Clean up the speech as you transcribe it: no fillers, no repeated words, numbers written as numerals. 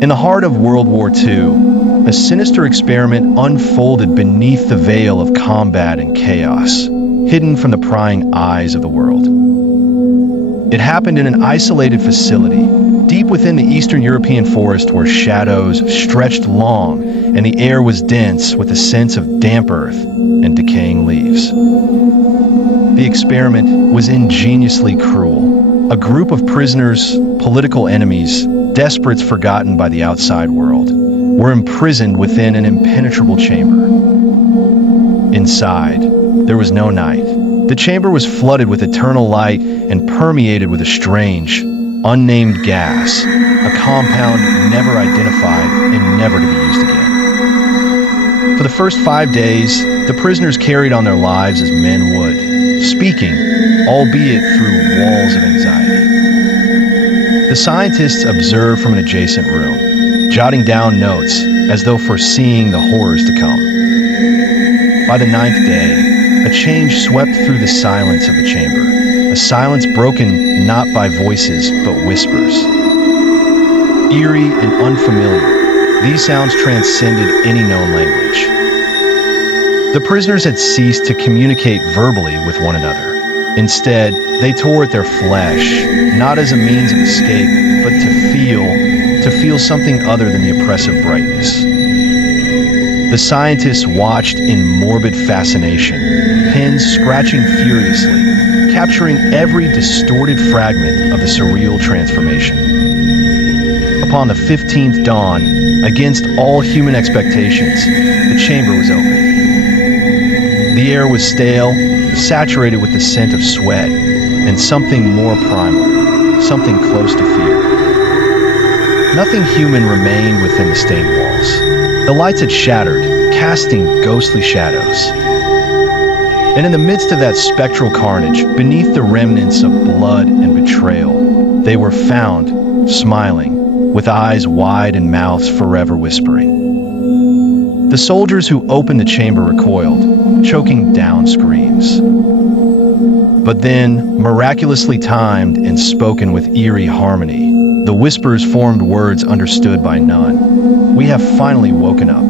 In the heart of World War II, a sinister experiment unfolded beneath the veil of combat and chaos, hidden from the prying eyes of the world. It happened in an isolated facility, deep within the Eastern European forest where shadows stretched long and the air was dense with a sense of damp earth and decaying leaves. The experiment was ingeniously cruel. A group of prisoners, political enemies, desperates forgotten by the outside world, were imprisoned within an impenetrable chamber. Inside, there was no night. The chamber was flooded with eternal light and permeated with a strange, unnamed gas, a compound never identified and never to be used again. For the first 5 days, the prisoners carried on their lives as men would, speaking, albeit through walls of anxiety. The scientists observed from an adjacent room, jotting down notes as though foreseeing the horrors to come. By the 9th day, a change swept through the silence of the chamber, a silence broken not by voices but whispers. Eerie and unfamiliar, these sounds transcended any known language. The prisoners had ceased to communicate verbally with one another. Instead, they tore at their flesh, not as a means of escape, but to feel something other than the oppressive brightness. The scientists watched in morbid fascination, pens scratching furiously, capturing every distorted fragment of the surreal transformation. Upon the 15th dawn, against all human expectations, the chamber was opened. The air was stale, saturated with the scent of sweat, and something more primal, something close to fear. Nothing human remained within the stained walls. The lights had shattered, casting ghostly shadows. And in the midst of that spectral carnage, beneath the remnants of blood and betrayal, they were found, smiling, with eyes wide and mouths forever whispering. The soldiers who opened the chamber recoiled, choking down screams. But then, miraculously timed and spoken with eerie harmony, the whispers formed words understood by none. We have finally woken up.